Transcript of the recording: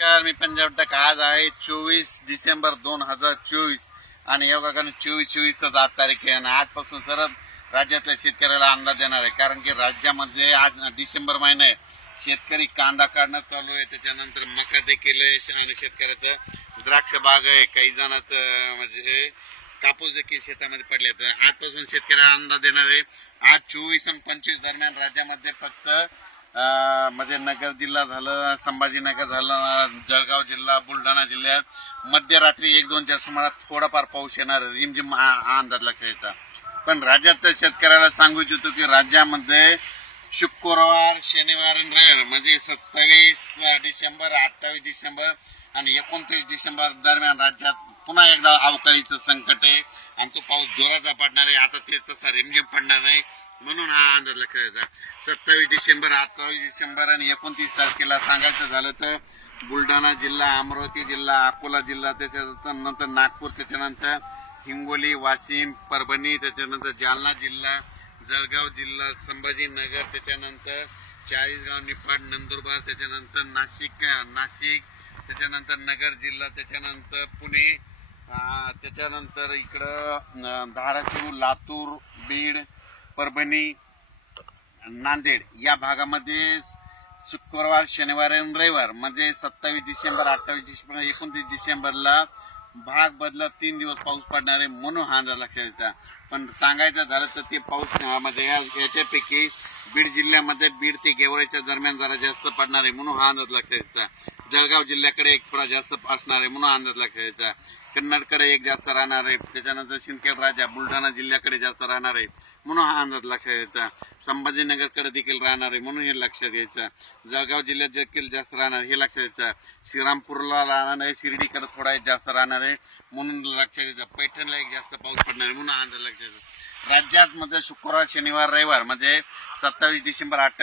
नमस्कार, मी पंजाब तक. आज आहे 24 डिसेंबर 2024 आणि योगा 24/24 आज तारीख आहे आणि आजपासून सरळ राज्यातल्या शेतकऱ्याला अंदाज देणार आहे. कारण की राज्यामध्ये आज डिसेंबर महिना आहे, शेतकरी कांदा काढणं चालू आहे, त्याच्यानंतर मका देखील आहे आणि शेतकऱ्याचं द्राक्ष बाग आहे, काही जणांचं म्हणजे कापूस देखील शेतामध्ये पडले. तर आजपासून शेतकऱ्याला अंदाज देणार आहे. आज 24 आणि 25 दरम्यान राज्यामध्ये फक्त म्हणजे नगर जिल्हा झालं, संभाजीनगर झालं, जळगाव जिल्हा, बुलढाणा जिल्ह्यात मध्यरात्री 1-2च्या सुमारास थोडाफार पाऊस येणार, रिमझिम अंदाज लक्षात येतात. पण राज्यात शेतकऱ्याला सांगू इच्छितो की राज्यामध्ये शुक्रवार, शनिवार आणि रविवार म्हणजे 27 डिसेंबर, 28 डिसेंबर आणि 29 डिसेंबर दरम्यान राज्यात पुन्हा एकदा अवकाळीचं संकट आहे आणि तो पाऊस जोराचा पडणार आहे. आता ते तसा रिमझिम पडणार नाही, म्हणून हा अंदाज लक्षात येतात. 27 डिसेंबर, 28 डिसेंबर आणि 29 तारखेला सांगायचं झालं तर बुलढाणा जिल्हा, अमरावती जिल्हा, अकोला जिल्हा, त्याच्यानंतर नागपूर, त्याच्यानंतर हिंगोली, वाशिम, परभणी, त्याच्यानंतर जालना जिल्हा, जळगाव जिल्हा, संभाजीनगर, त्याच्यानंतर चाळीसगाव, निफाड, नंदुरबार, त्याच्यानंतर नाशिक, त्याच्यानंतर नगर जिल्हा, त्याच्यानंतर पुणे, त्याच्यानंतर इकडं धाराशिव, लातूर, बीड, परभणी, नांदेड या भागामध्ये शुक्रवार, शनिवार आणि रविवार म्हणजे 27 डिसेंबर, 28 डिसेंबर, 29 डिसेंबरला भाग बदलत 3 दिवस पाऊस पडणार आहे, म्हणून हा अंदाज लक्षात येतात. पण सांगायचं झालं तर ते पाऊस म्हणजे याच्यापैकी बीड जिल्ह्यामध्ये बीड ते गेवराईच्या दरम्यान जरा जास्त पडणार आहे, म्हणून हा अंदाज लक्षात येतात. जळगाव जिल्ह्याकडे एक थोडा जास्त असणार आहे, म्हणून अंदाज लक्षात येतात. कन्नडकडे एक जास्त राहणार आहे, त्याच्यानंतर सिंदखेड राजा, बुलढाणा जिल्ह्याकडे जास्त राहणार आहे, म्हणून हा अंदाज लक्षात यायचा. संभाजीनगरकडे देखील राहणार आहे, म्हणून हे लक्षात घ्यायचं. जळगाव जिल्ह्यात देखील जास्त राहणार हे लक्षात घ्यायचं. श्रीरामपूरला राहणार आहे, शिर्डीकडे थोडा एक जास्त राहणार आहे, म्हणून लक्षात घ्यायचं. पैठणला एक जास्त पाऊस पडणार आहे, म्हणून हा अंदाज लक्षात घ्यायचा. राज्यात मध्ये शुक्रवार, शनिवार, रविवार म्हणजे 27 डिसेंबर, 28